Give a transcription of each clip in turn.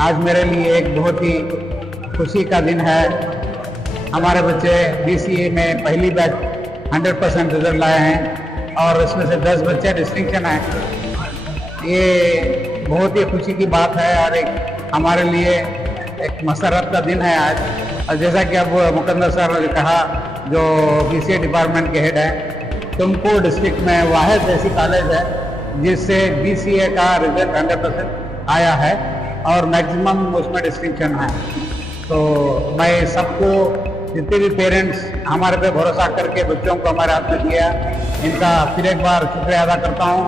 आज मेरे लिए एक बहुत ही खुशी का दिन है। हमारे बच्चे बीसीए में पहली बैच 100% रिजल्ट लाए हैं और इसमें से 10 बच्चे डिस्टिंक्शन हैं। ये बहुत ही खुशी की बात है और एक हमारे लिए एक मसरत का दिन है आज। और जैसा कि अब मुकंदर सर ने कहा, जो बीसीए डिपार्टमेंट के हेड हैं, तुमकुर डिस्ट्रिक्ट में वाहिद ऐसी कॉलेज है जिससे बीसीए का रिजल्ट 100% आया है और मैक्सिमम उसमें डिस्टिंक्शन है। तो मैं सबको, जितने भी पेरेंट्स हमारे पे भरोसा करके बच्चों को हमारे हाथ में दिया, इनका फिर एक बार शुक्रिया अदा करता हूँ।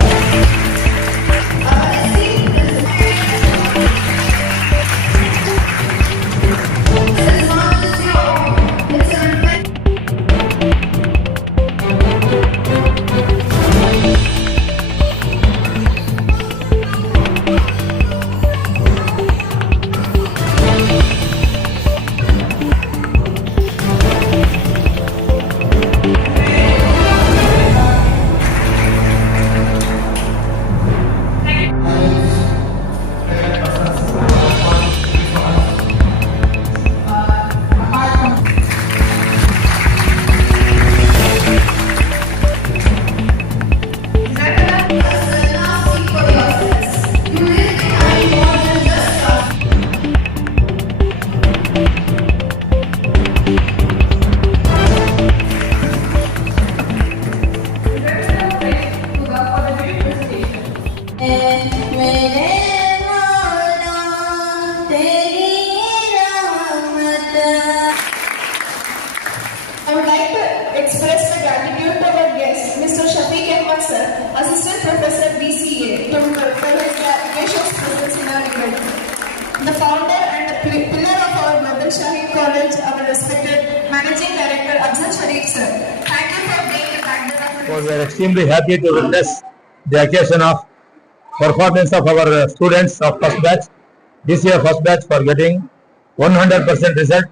I would like to express my gratitude to our guest, Mr. Shafiq Ahmad sir, Assistant Professor BCA, for his gracious presence in our event. The founder and the pillar of our Global Shaheen College, our respected Managing Director Afzal Sharif sir. Thank you for being the backbone of our. We are extremely happy to witness the occasion of performance of our students of first batch. This year first batch for getting 100% result.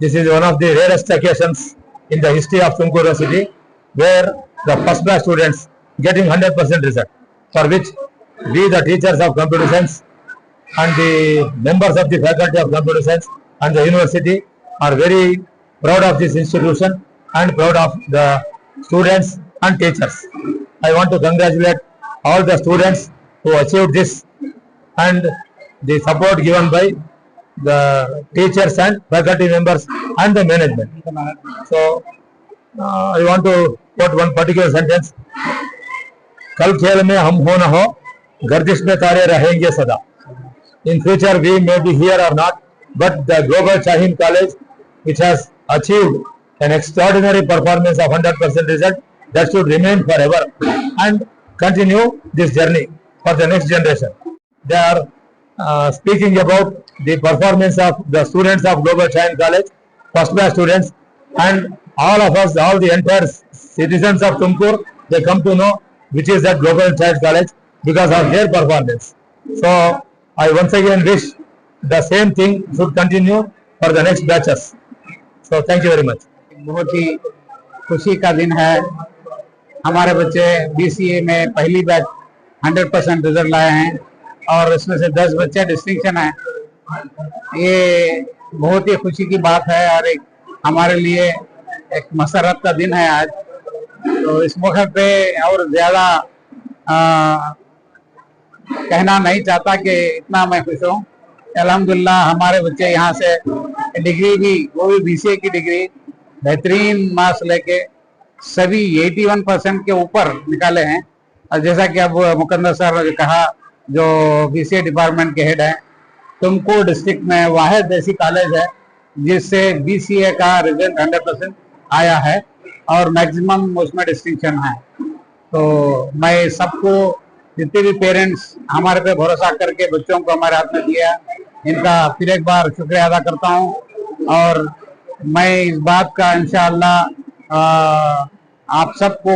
This is one of the rarest occasions in the history of Tumakuru University, where the first batch students getting 100% result, for which we, the teachers of computer science and the members of the faculty of computer science and the university, are very proud of this institution and proud of the students and teachers. I want to congratulate all the students who achieved this and the support given by the teachers and faculty members and the management. So I want to quote one particular sentence. कल खेल में हम हो न हो, गर्दिश में तारे रहेंगे सदा. In future we may be here or not, but the Global Shaheen College, which has achieved an extraordinary performance of 100% result, that should remain forever and continue this journey for the next generation. They are speaking about the performance of the students of Global Shaheen College, first class students, and all of us, all the entire citizens of Tumakuru, they come to know which is that Global Shaheen College because of their performance. So I once again wish the same thing should continue for the next batches. So thank you very much. बहुत ही खुशी का दिन है। हमारे बच्चे BCA में पहली batch 100% result लाए हैं और इसमें से 10 बच्चे डिस्टिंक्शन हैं। ये बहुत ही खुशी की बात है और एक हमारे लिए एक मसरत का दिन है आज। तो इस मौके पे और ज़्यादा कहना नहीं चाहता कि इतना मैं खुश हूँ। अल्हम्दुलिल्लाह हमारे बच्चे यहाँ से डिग्री भी, वो भी बीसीए की डिग्री, बेहतरीन मार्क्स लेके सभी 81% के ऊपर निकाले हैं। और जैसा कि अब मुकंदर सर ने कहा, जो बीसीए डिपार्टमेंट के हेड हैं, तुमकुर डिस्ट्रिक्ट में वाहिद ऐसी कॉलेज है जिससे बीसीए का रिजल्ट 100% आया है और मैक्सिमम उसमें डिस्टिंक्शन है। तो मैं सबको, जितने भी पेरेंट्स हमारे पे भरोसा करके बच्चों को हमारे हाथ में दिया, इनका फिर एक बार शुक्रिया अदा करता हूँ। और मैं इस बात का इंशाअल्लाह आप सबको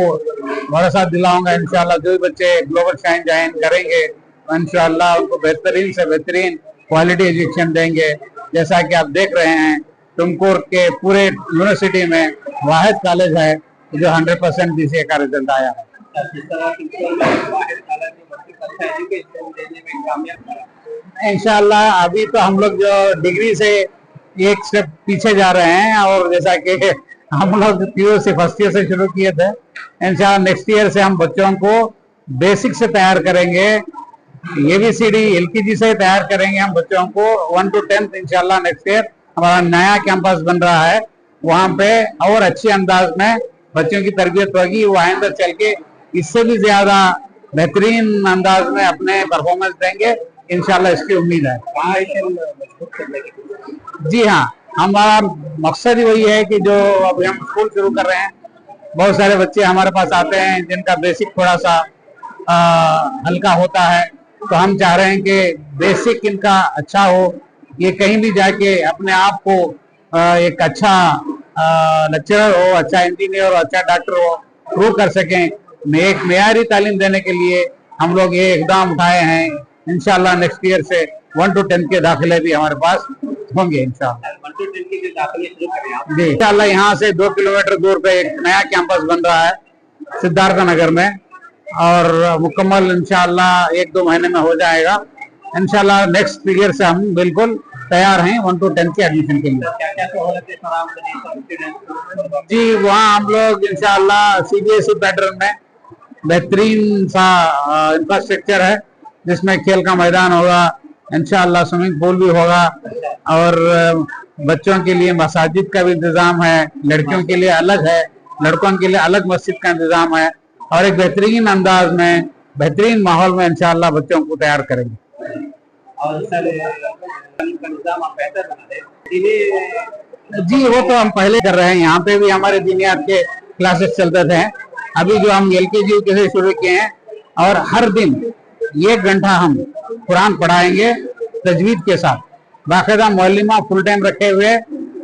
भरोसा दिलाऊंगा। इंशाअल्लाह जो भी बच्चे ग्लोबल शाहीन ज्वाइन करेंगे इंशाअल्लाह उनको बेहतरीन से बेहतरीन क्वालिटी एजुकेशन देंगे। जैसा कि आप देख रहे हैं, तुमकुर के पूरे यूनिवर्सिटी में वाहिद कॉलेज है जो 100% बीसीए का रिजल्ट आया है। अच्छा एजुकेशन देने में कामयाब। इंशाल्लाह अभी तो हम लोग जो डिग्री से एक स्टेप पीछे जा रहे हैं, और जैसा कि हम लोग पीयू से फर्स्ट ईयर से शुरू किए थे, इंशाल्लाह नेक्स्ट ईयर से हम बच्चों को बेसिक से तैयार करेंगे, ABCD LKG से तैयार करेंगे हम बच्चों को 1 to 10 इंशाल्लाह नेक्स्ट ईयर हमारा नया कैंपस बन रहा है, वहां पे और अच्छे अंदाज में बच्चों की तरबियत होगी। वो आइंदा चल के इससे भी ज्यादा बेहतरीन अंदाज में अपने परफॉर्मेंस देंगे इंशाल्लाह, इसकी उम्मीद है। जी हाँ, हमारा मकसद ही वही है कि जो अभी हम स्कूल शुरू कर रहे हैं, बहुत सारे बच्चे हमारे पास आते हैं जिनका बेसिक थोड़ा सा हल्का होता है, तो हम चाह रहे हैं कि बेसिक इनका अच्छा हो, ये कहीं भी जाके अपने आप को एक अच्छा लेक्चरर हो, अच्छा इंजीनियर हो, अच्छा डॉक्टर हो, प्रूव कर सकें। एक मेयारी तालीम देने के लिए हम लोग ये इकदाम उठाए हैं। इंशाल्लाह नेक्स्ट ईयर से 1 to 10 के दाखिले भी हमारे पास होंगे इंशाल्लाह। 1 to 10 के जो दाखिले शुरू करें आप। जी इंशाल्लाह, यहाँ से 2 किलोमीटर दूर पे एक नया कैंपस बन रहा है सिद्धार्थ नगर में, और मुकम्मल इंशाल्लाह 1-2 महीने में हो जाएगा। इंशाल्लाह नेक्स्ट ईयर से हम बिल्कुल तैयार हैं 1 to 10 के एडमिशन के लिए। क्या क्या सहूलतें फराहम करें स्टूडेंट्स? जी वहाँ हम लोग इंशाल्लाह CBSE पैटर्न में बेहतरीन सा इंफ्रास्ट्रक्चर है, जिसमें खेल का मैदान होगा, इंशाल्लाह स्विमिंग पूल भी होगा, और बच्चों के लिए मसाजिद का भी इंतजाम है, लड़कियों के लिए अलग है, लड़कों के लिए अलग मस्जिद का इंतजाम है, और एक बेहतरीन अंदाज में बेहतरीन माहौल में इंशाल्लाह बच्चों को तैयार करेंगे। और सर का निजाम आप बेहतर बना दें। जी वो तो हम पहले कर रहे हैं, यहाँ पे भी हमारे दीनियात के क्लासेस चलते थे। अभी जो हम LKG से शुरू किए हैं, और हर दिन 1 घंटा हम कुरान पढ़ाएंगे तजवीद के साथ, बाकायदा मौलिमा फुल टाइम रखे हुए।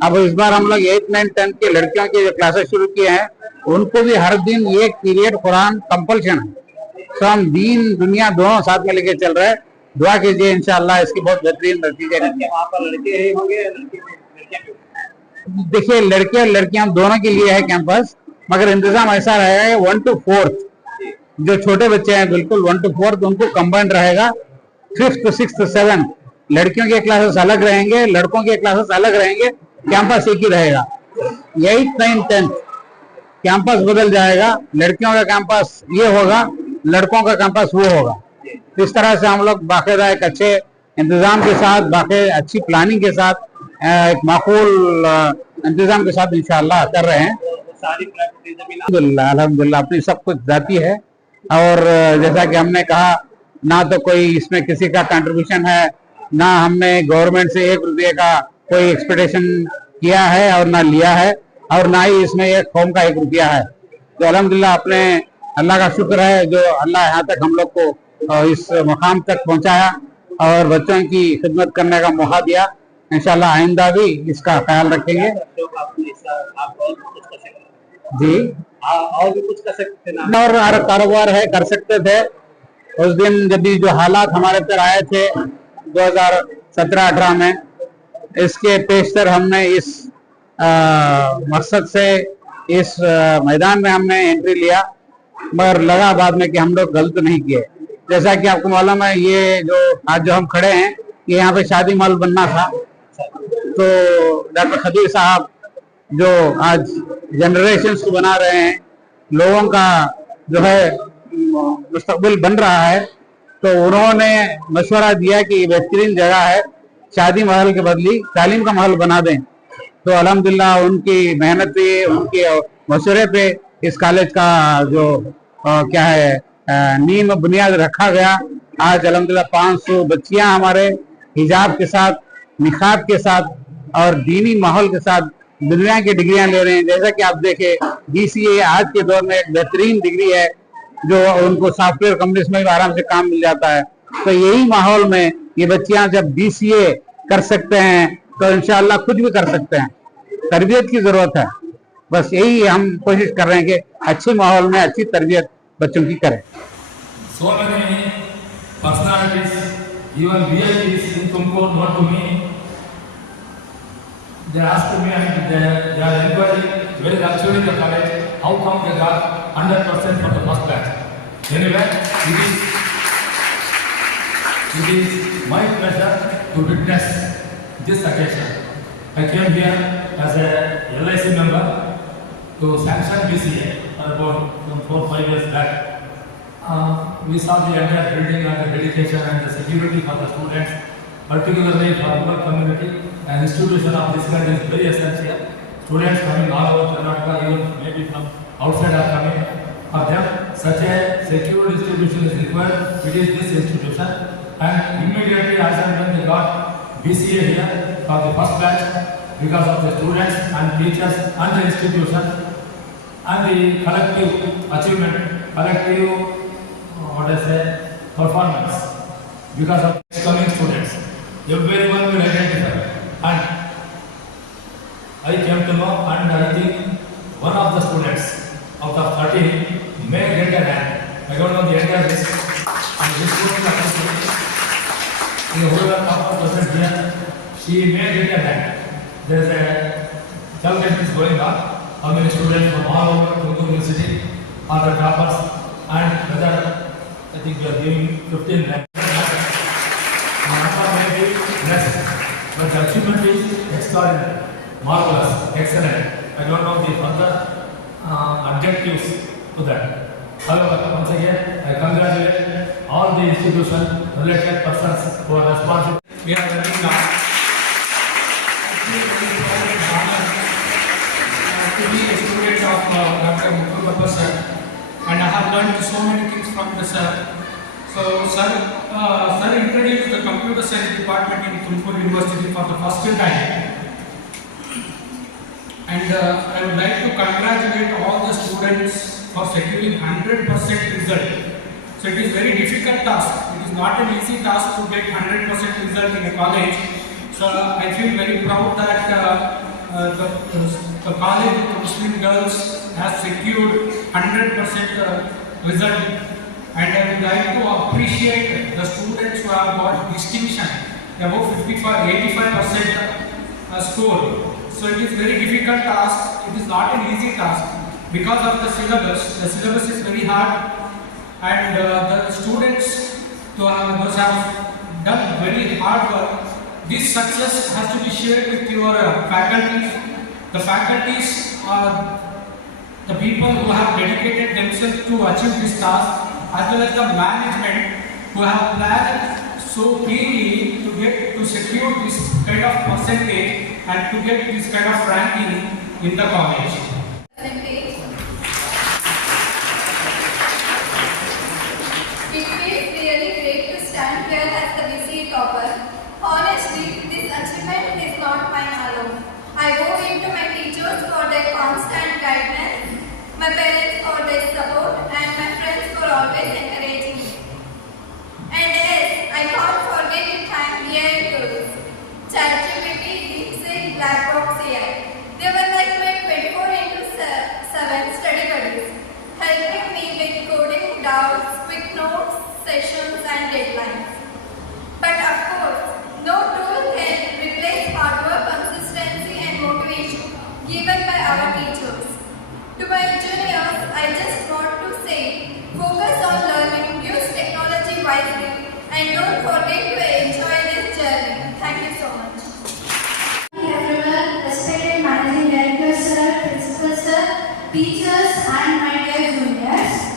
अब इस बार हम लोग 8, 9, 10 के लड़कियों के जो क्लासेस शुरू किए हैं, उनको भी हर दिन 1 पीरियड कुरान कंपल्शन है। तो हम दीन दुनिया दोनों साथ में लेके चल रहे हैं। दुआ कीजिए इंशाल्लाह इसकी बहुत बेहतरीन नतीजे निकलेंगे। वहाँ पर लड़के होंगे, देखिए लड़के और लड़कियां दोनों के लिए है कैंपस, मगर इंतजाम ऐसा रहेगा 1 to 4 जो छोटे बच्चे हैं बिल्कुल 1 to 4 उनको कंबाइंड रहेगा। 5th, 6th, 7th लड़कियों के क्लासेस अलग रहेंगे, लड़कों के क्लासेस अलग रहेंगे, कैंपस एक ही रहेगा। 8th, 9th, 10th कैंपस बदल जाएगा, लड़कियों का कैंपस ये होगा, लड़कों का कैंपस वो होगा। इस तरह से हम लोग बाकायदा एक अच्छे इंतजाम के साथ, बाकी अच्छी प्लानिंग के साथ, एक माकूल इंतजाम के साथ इंशाल्लाह कर रहे हैं। सारी जमीन अल्हम्दुलिल्लाह अपनी सब कुछ जाती है, और जैसा कि हमने कहा, ना तो कोई इसमें किसी का कंट्रीब्यूशन है, ना हमने गवर्नमेंट से 1 रुपये का कोई एक्सपेक्टेशन किया है और ना लिया है, और ना ही इसमें एक फॉर्म का 1 रुपया है। तो अल्हम्दुलिल्लाह अपने अल्लाह का शुक्र है जो अल्लाह यहाँ तक हम लोग को इस मुकाम तक पहुँचाया और बच्चों की खिदमत करने का मौका दिया। इंशाल्लाह आइंदा भी इसका ख्याल रखेंगे। जी और भी कुछ कर सकते थे ना? और हर कारोबार है कर सकते थे। उस दिन जब भी जो हालात हमारे पर आए थे 2017-18 में, इसके पेशतर हमने इस मकसद से इस मैदान में हमने एंट्री लिया, मगर लगा बाद में कि हम लोग गलत नहीं किए। जैसा कि आपको मालूम है, ये जो आज जो हम खड़े हैं, ये यहाँ पे शादी महल बनना था, तो डॉक्टर खदीर साहब जो आज जनरेशन को बना रहे हैं, लोगों का जो है मुस्तकबिल बन रहा है, तो उन्होंने मशवरा दिया कि ये बेहतरीन जगह है, शादी महल के बदली तालीम का महल बना दें। तो अल्हम्दुलिल्लाह उनकी मेहनत पे, उनके मशवरे पे इस कॉलेज का जो क्या है नींव बुनियाद रखा गया। आज अल्हम्दुलिल्लाह 500 बच्चियां हमारे हिजाब के साथ, निकाब के साथ और दीनी माहौल के साथ दुनिया की डिग्रियां ले रहे हैं। जैसा कि आप देखें, BCA आज के दौर में एक बेहतरीन डिग्री है, जो उनको सॉफ्टवेयर कंपनीज में भी आराम से काम मिल जाता है। तो यही माहौल में ये बच्चियां जब BCA कर सकते हैं, तो इंशाल्लाह कुछ भी कर सकते हैं। तरबियत की जरूरत है, बस यही हम कोशिश कर रहे हैं कि अच्छे माहौल में अच्छी तरबियत बच्चों की करें। So many personalities, even VIPs in Tumkur, not to me. They asked me and they are inquiring very luxury in the college, how come they got 100% for the first batch? Anyway, it is It is my pleasure to witness this occasion. I came here as a LIC member to sanction BCA about 4-5 years back. We saw the entire building and the dedication and the security for the students, particularly for our community. An institution of this kind is very essential. Students coming all over Karnataka, even maybe from outside are coming. For them, such a secure institution is required. It is this institution. And immediately as and when they got BCA here for the first batch, because of the students and teachers and the institution and the collective achievement, collective performance, because of coming students, everyone will identify. And I came to know, and I think one of the students out of 13 may get a rank. I don't know the entire list. And this student whoever top present here, she may get a rank. There is a calculation is going on. How many students from all over Tumakuru University are the toppers, and whether I think we are giving 15 ranks. Number may be less, but the achievement is extraordinary, marvelous, excellent. I don't know the further adjectives to that. However, once again, I congratulate all the institution related persons who are responsible. We are running now. Actually, very proud and honored to be a student of Dr. Mukul Bappa sir, and I have learned so many things from the sir. So, sir introduced the computer science department in Tumakuru University for the first time. And I would like to congratulate all the students for securing 100% result. So it is very difficult task. It is not an easy task to get 100% result in a college. So I feel very proud that the college of Muslim girls has secured 100% result. And I would like to appreciate the students who have got distinction, above 85% score. So it is very difficult task. It is not an easy task because of the syllabus. The syllabus is very hard, and the students those have done very hard work. This success has to be shared with your faculties. The faculties are the people who have dedicated themselves to achieve this task, as well as the management who have planned so keenly to secure this kind of percentage and to get this kind of ranking in the college. It feels really great to stand here as the BCA topper. Honestly, this achievement is not mine alone. I owe it to my teachers for their constant guidance, my parents for their support, and my friends for always encouraging me. And yes, I can't forget the time AI tools, ChatGPT, DeepSeek, Blackbox AI. They were like my 24/7 study buddies, helping me with coding doubts, quick notes, sessions, and deadlines. But of course, no tool can replace hard work, consistency, and motivation given by our teachers. To my juniors, I just want to say, focus on learning, use technology wisely, and don't forget to enjoy this journey. Thank you so much. Hi everyone, respected Managing Director sir, Principal sir, teachers and my dear juniors.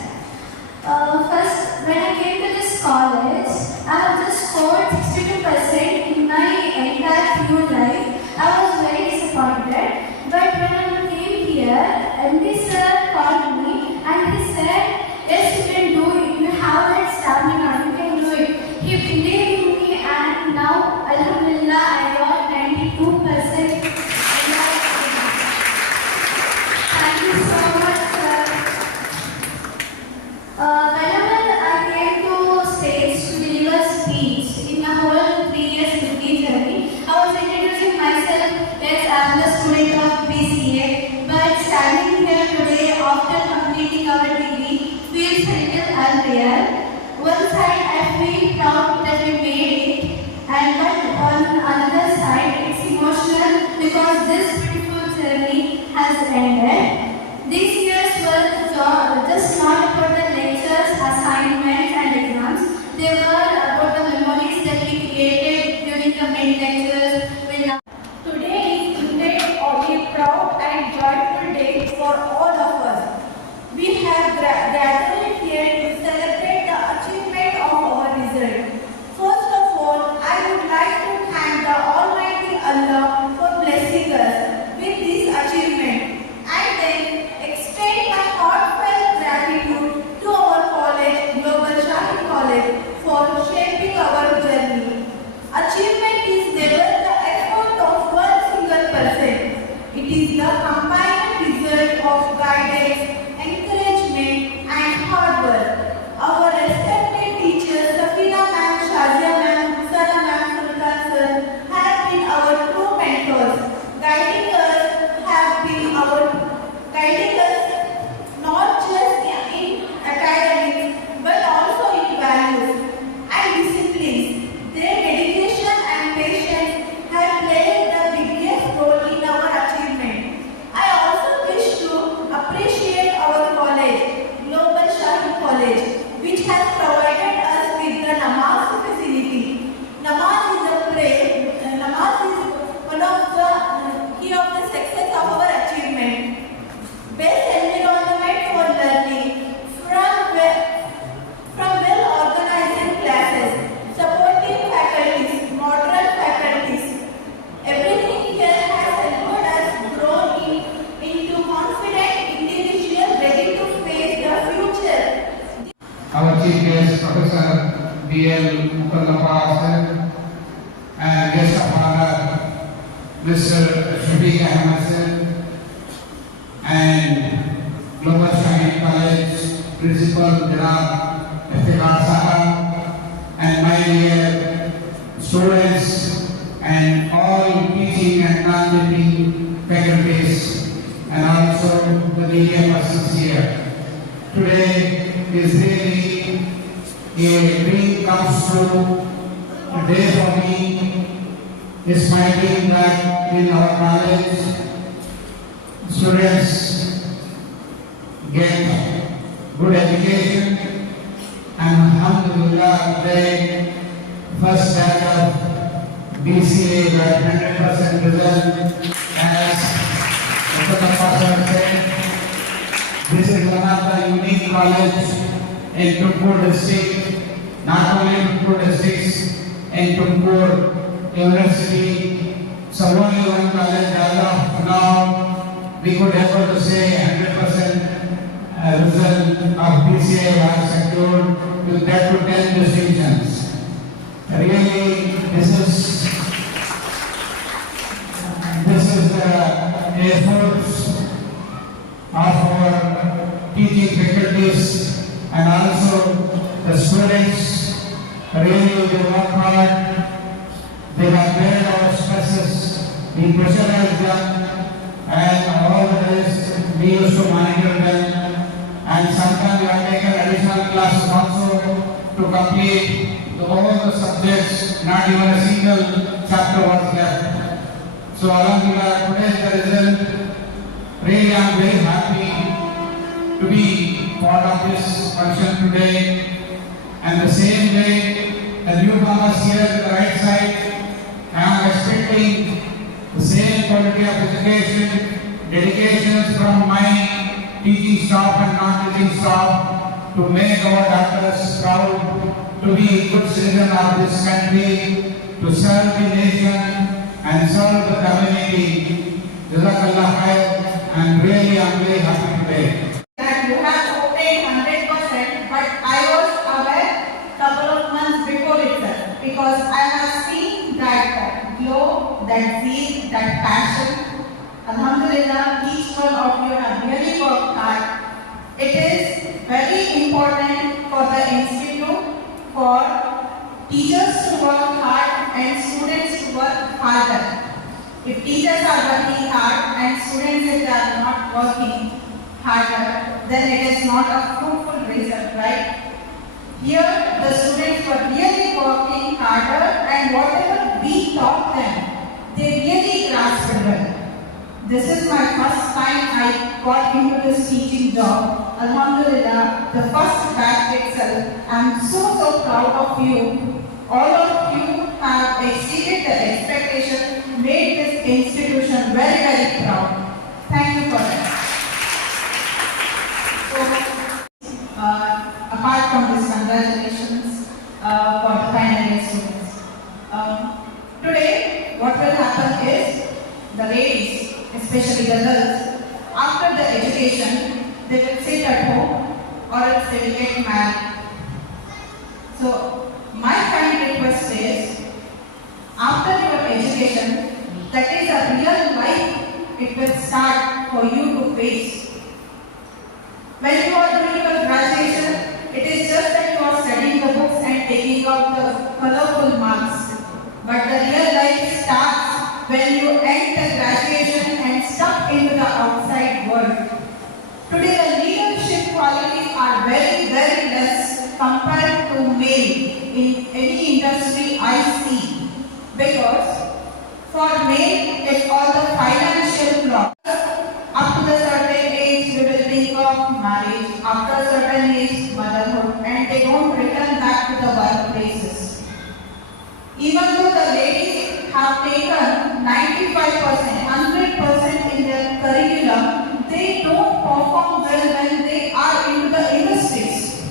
First, when I came to this college, I have just scored 62% in my entire school life. I was very disappointed, but when I came here, MD sir called me and he said, yes, you can do it, you have that stamina, you can do it. He believed in me, and now, Alhamdulillah, I got 92%. Thank you so much, sir. Whenever I came to stage to deliver speech in my whole 3 years degree journey, I was introducing myself as I'm the student of BCA, but standing here today after completing our degree feels a little unreal. One side I feel proud that we made it, but on another side it's emotional because this beautiful journey has ended. These years were just not about the lectures, assignments and exams. They were about the memories trained lecturers will now. Today is indeed a proud and joyful day for all of us. We have gathered here to celebrate the achievement of our result. First of all, I would like to thank the Almighty Allah for blessing us with this achievement and then extend my heartfelt gratitude to our college, Global Shahi College, for shaping our journey. Achievement is never the effort of one single person. It is the combined result of guidance, encouragement and hard work. Our respected teachers Safina ma'am, Shazia ma'am, Sana ma'am, Sultan sir have been our true mentors. Guiding us not just in academics but also in values and disciplines. Their dedication and patience have played the biggest role in our achievement. I also wish to appreciate our college, Global Shahi College, which has provided us with the Namaz facility. Namaz is one of the key of the success of our achievement. Best environment for learning from well-organized classes, supportive faculties, modern faculties. Everything here has helped us grow into confident individuals ready to face the future. Our chief guest, Professor B.L. Mukallama sir, and guest of honor, Mr. Shafiq Ahmed sir, and Global Shahi College Principal Janab Iftikhar Sahab, and my dear students and all teaching and non-teaching faculties, and also the media persons here. Today is really a dream comes true. A day for me is my dream that in our college students get good education, and alhamdulillah today first batch of BCA got 100% result. As Dr. Pastor said, this is one of the unique college in Tumkur district, not only in Tumkur districts, in Tumkur University. So only one college as of now we could able to say 100% result of BCA was secured with that to 10 distinctions. Really, this is the efforts of our teaching faculties and also the students. Really, they work hard. They have made our stresses. We pressurize them, and all the days we used to monitor them. And sometimes we have taken additional classes also to complete all the subjects. Not even a single chapter was left. So alhamdulillah, today is the result. Really, I am very happy to be part of this function today. And the same way, the newcomers here at the right side, I am expecting the same quality of education, dedications from my teaching staff and non-teaching staff to make our doctors proud to be good citizens of this country, to serve the nation and serve the community. Jazakallah khair, and really I am very happy today. That you have obtained 100%, but I was aware couple of months before itself, because I have seen that glow, that zeal, that passion. Alhamdulillah, each one of you have really worked hard. It is very important for the institute, for teachers to work hard and students to work harder. If teachers are working hard and students if they are not working harder, then it is not a fruitful result, right? Here, the students were really working harder, and whatever we taught them, they really grasped it. This is my first time I got into this teaching job. Alhamdulillah, the first batch itself, I am so proud of you. All of you have exceeded the education made this institution very, very proud. Thank you for that. So, apart from this, congratulations for the final year students. Today, what will happen is the ladies, especially the girls, after the education, they will sit at home or else they will get married. So, my kind request is, after your education, that is a real life, it will start for you to face. When you are doing your graduation, it is just that you are studying the books and taking out the colorful marks. But the real life starts when you end the graduation and step into the outside world. Today, the leadership qualities are very, very less compared to male in any industry I see. Because for male, it's all the financial block. Up to the certain age, we will think of marriage. After a certain age, motherhood, and they don't return back to the workplaces. Even though the ladies have taken 95%, 100% in their curriculum, they don't perform well when they are into the industries.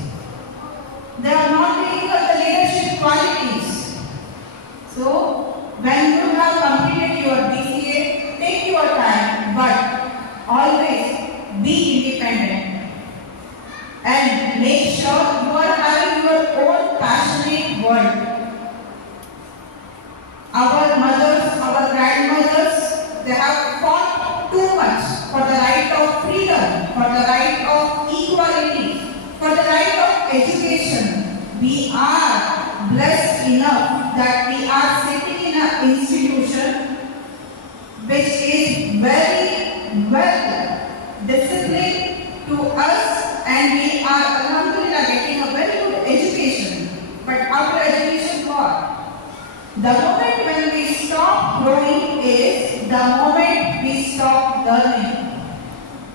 They are not taking up the leadership qualities. So, when you have completed your BCA, take your time, but always be independent. And make sure you are having your own passionate world. Our mothers, our grandmothers, they have fought too much for the right of freedom, for the right of equality, for the right of education. We are blessed enough that we are sitting in an institution which is very well disciplined to us, and we are alhamdulillah getting a very good education. But after education, what? The moment when we stop growing is the moment we stop learning.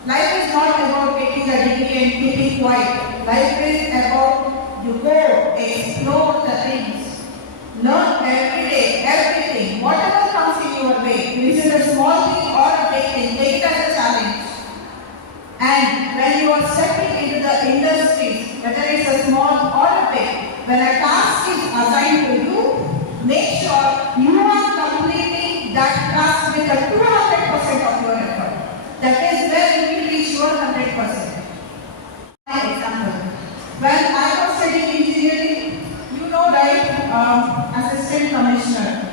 Life is not about getting a degree and keeping quiet. Life is about you go, explore the things. Learn every day, everything. Whatever comes in your way, which is a small thing or a big thing, take it as a challenge. And when you are stepping into the industries, whether it's a small or a big, when a task is assigned to you, make sure you are completing that task with a 200% of your effort. That is where you will reach your 100%. My example. When I was studying engineering, you know, right, Assistant Commissioner,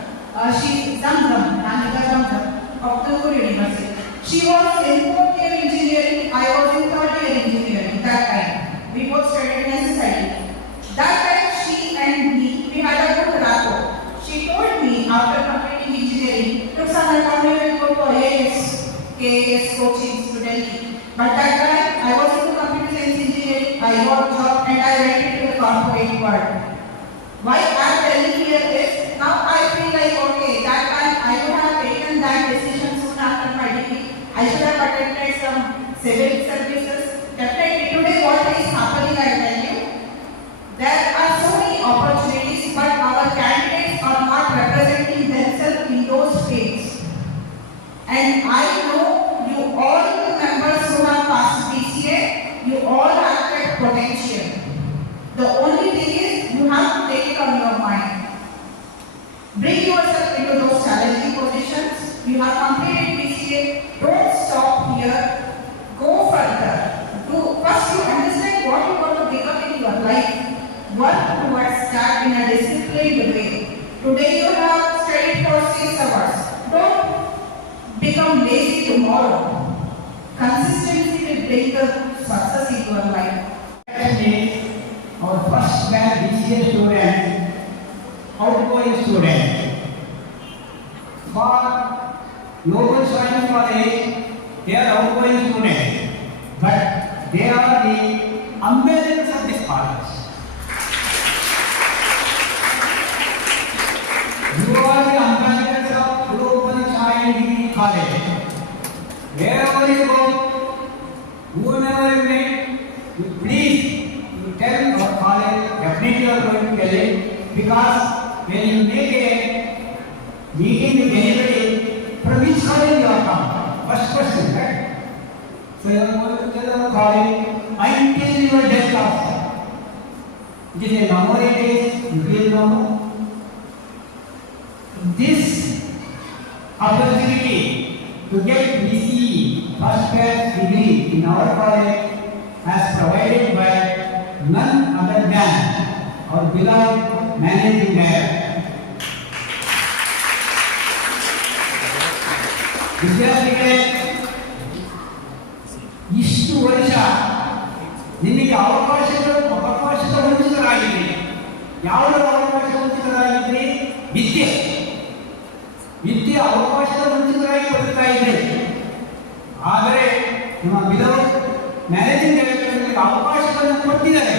she Zamzam, Nanika Zamzam, of Tumkur University. She was in 4th year engineering, I was in 3rd year engineering that time. We both studied in a society. That time she and me, we had a good rapport. She told me after completing engineering, Ruxana, come here and go to IAS, KAS coaching to Delhi. But that time I was into computer science engineering, I got a job and I went into the corporate world. Why I am telling here is, now I feel like, okay, that time I would have taken that decision soon after my degree. I should have attended some civil services. Definitely today what is happening, I tell you, there are so many opportunities, but our candidates are not representing themselves in those fields. And I know you all the members who have passed BCA, you all have that potential. The only thing is you have to take it on your mind. Bring yourself into those challenging positions. You have completed BCA, don't stop here, go further. First you understand what you want to become in your life. Work towards that in a disciplined way. Today you have studied for 6 hours. Don't become lazy tomorrow. Consistency will bring the success in your life. Our first batch BCA student, outgoing student. For Global Science College, they are outgoing students, but they are the ambassadors of this college. You are the ambassadors of Global Science Degree College. Wherever you go, whoever you meet, you please tell our college, definitely you are going to tell it, because when you make a meeting begin with anybody from which college you are from. First question, right? So you are going to tell our college until your death also. It is a memory days, you will know. This opportunity to get BCE first class degree in our college as provided by none other than our beloved managing director. ವಿದ್ಯಾರ್ಥಿಗಳೇ, ಇಷ್ಟು ವರ್ಷ ನಿಮಗೆ ಅವಕಾಶದ ವಂಚಿತರಾಗಿದ್ರಿ. ಯಾವುದರ ಅವಕಾಶ ವಂಚಿತರಾಗಿದ್ರಿ? ವಿದ್ಯೆ ಅವಕಾಶದ ವಂಚಿತರಾಗಿ ಬದುಕ್ತಾ ಇದ್ರಿ. ಆದರೆ ನಿಮ್ಮ ಬಿಲವರ್ ಮ್ಯಾನೇಜಿಂಗ್ ಡೈರೆಕ್ಟರ್ ನಿಮಗೆ ಅವಕಾಶಗಳನ್ನು ಕೊಟ್ಟಿದ್ದಾರೆ.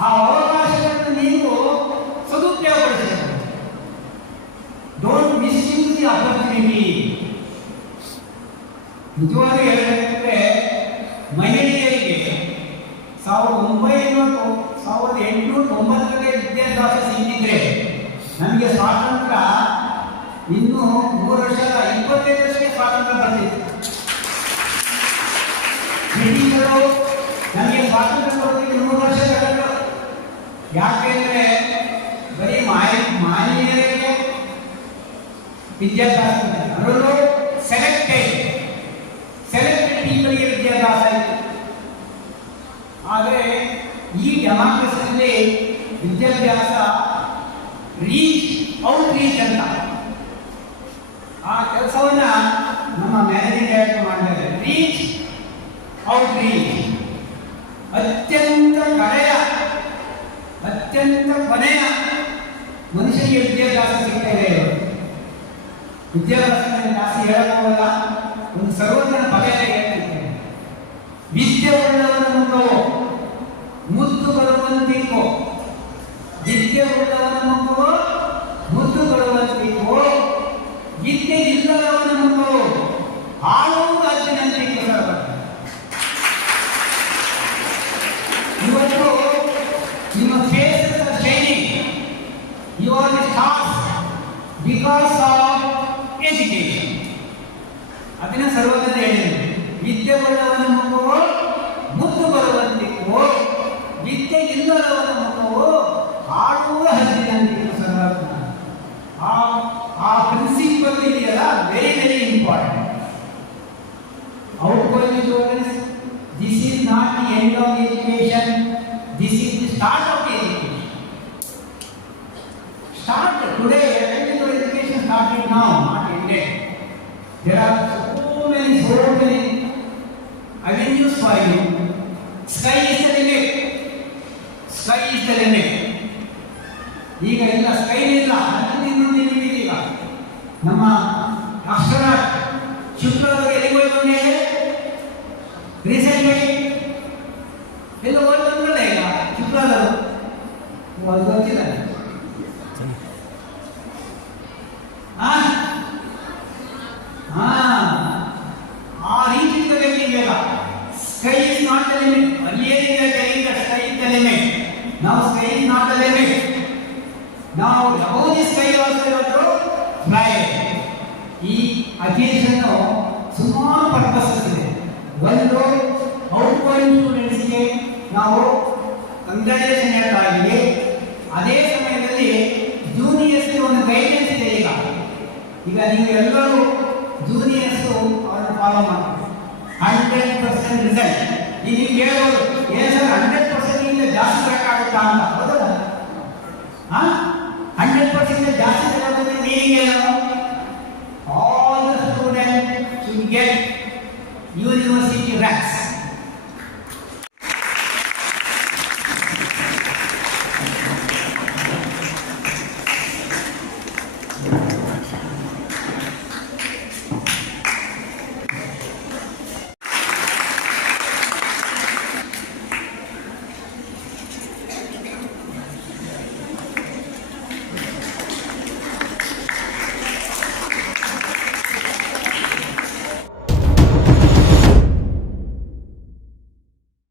ಆ ಅವಕಾಶಗಳನ್ನು ನೀವು ಸದುಪಯೋಗಪಡಿಸಬೇಕು. Don't misuse the opportunity. ನಿಜವಾಗಿ ಹೇಳಬೇಕಂದ್ರೆ ಮಹಿಳೆಯರಿಗೆ 1890ರಲ್ಲಿ ವಿದ್ಯಾಭ್ಯಾಸ ಸಿಕ್ಕಿದ್ರೆ ನಮಗೆ ಸ್ವಾತಂತ್ರ್ಯ ಇನ್ನೂ 3 ವರ್ಷದ 25 ವರ್ಷಕ್ಕೆ ಸ್ವಾತಂತ್ರ್ಯ ಬರ್ತಿತ್ತು. ಬ್ರಿಟಿಷರು ನಮಗೆ ಸ್ವಾತಂತ್ರ್ಯ ಕೊಡೋದಕ್ಕೆ 3 ವರ್ಷ ತಗೊಂಡು. ಯಾಕೆಂದ್ರೆ ಬರೀ ಮಾಹಿತಿಯರಿಗೆ ವಿದ್ಯಾಭ್ಯಾಸ, ಅದರಲ್ಲೂ ಸೆಲೆಕ್ಟೆಡ್ ಪೀಪಲ್ಗೆ ವಿದ್ಯಾಭ್ಯಾಸ ಇತ್ತು. ಆದರೆ ಈ ಡೆಮಾಕ್ರಸಿಯಲ್ಲಿ ವಿದ್ಯಾಭ್ಯಾಸ ಔಟ್ರೀಚ್ ಅಂತ ಆ ಕೆಲಸವನ್ನ ನಮ್ಮ ಮ್ಯಾನೇಜಿಂಗ್ ಡೈರೆಕ್ಟರ್ ಮಾಡಿದ್ದಾರೆ. ಔಟ್ರೀಚ್ ಅತ್ಯಂತ ಕೊನೆಯ ಮನುಷ್ಯನಿಗೆ ವಿದ್ಯಾಭ್ಯಾಸ ಸಿಗ್ತಾ ಇದೆ. ವಿದ್ಯಾಭ್ಯಾಸ ಜಾಸ್ತಿ ಹೇಳೋಲ್ಲ, ಒಂದು ಸರ್ವಜನ ಪದ ಹೇಳ್ತಿದ್ದೇನೆ. ವಿದ್ಯೆ ಉಳ್ಳವನ ಮುಖವು ಮುದ್ದು ಬರುವಂತಿಕೋ, ವಿದ್ಯೆ ಉಳ್ಳವನ ಮುಖವು ಮುದ್ದು ಬರುವಂತಿಕೋ, ವಿದ್ಯೆ ಇಲ್ಲದವನ ಮುಖವು ಆಳುವ ರಾಜ್ಯನಂತಿಕೋ. ಇವತ್ತು ನಿಮ್ಮ faces are shining, you are the stars because of education. ಅದನ್ನ ಸರ್ವಜ್ಞ ಹೇಳಿದ್ರು. ವಿದ್ಯೆ ಉಳ್ಳವನ ಮುಖವು ಮುದ್ದು ಬರುವಂತಿಕೋ, ವಿದ್ಯೆ ಇಲ್ಲದವನ ಮುಖವು ಆಡುವ ಹದ್ದಿನಂತಿಕೋ. ಸರ್ವಜ್ಞ ಆ ಪ್ರಿನ್ಸಿಪಲ್ ಇದೆಯಲ್ಲ, very important. outgoing students, this is not the end of education, this is the start of the education. Start today, education started now, not ended. There are so many avenues for you. Sky is the limit. ಈಗ ಇಲ್ಲ, sky ಇಲ್ಲ, ಇನ್ನೊಂದು limit ಈಗ. ನಮ್ಮ astronaut ಶುಕ್ರವಾರ ಎಲ್ಲಿಗೆ ಹೋಗಿ ಬಂದಿದೆ? ರೀಸೆಂಟ್ಲಿ ಎಲ್ಲ ಹೋಗಿ ಬಂದ್ರಲ್ಲ ಈಗ ಶುಕ್ರವಾರ. ಅದು ಗೊತ್ತಿಲ್ಲ. ಆ ರೀತಿ ಇರಬೇಕೀಗ. Sky is not the limit. earlier we were telling that sky is the limit. Now sky is not the limit. Now above the sky also you have to fly. ಈ ಅಕೇಶನ್ ಸುಮಾರು ಪರ್ಪಸಸ್ ಇದೆ. ಒಂದು outgoing ಸ್ಟೂಡೆಂಟ್ಸ್ಗೆ ನಾವು congratulation ಹೇಳ್ತಾ ಇದ್ದೀವಿ. ಅದೇ ಸಮಯದಲ್ಲಿ ಜೂನಿಯರ್ಸ್ಗೆ ಒಂದು ಗೈಡೆನ್ಸ್ ಇದೆ. ಈಗ ನೀವು ಎಲ್ಲರೂ ಜೂನಿಯರ್ಸು ಅವರನ್ನು ಫಾಲೋ ಮಾಡ್ತೀವಿ. 100% ರಿಸಲ್ಟ್. ಈಗ ನೀವು ಕೇಳೋದು ಏನು ಸರ್ 100% ಜಾಸ್ತಿ ಬೇಕಾಗುತ್ತಾ ಅಂತ, ಹೌದಲ್ಲ?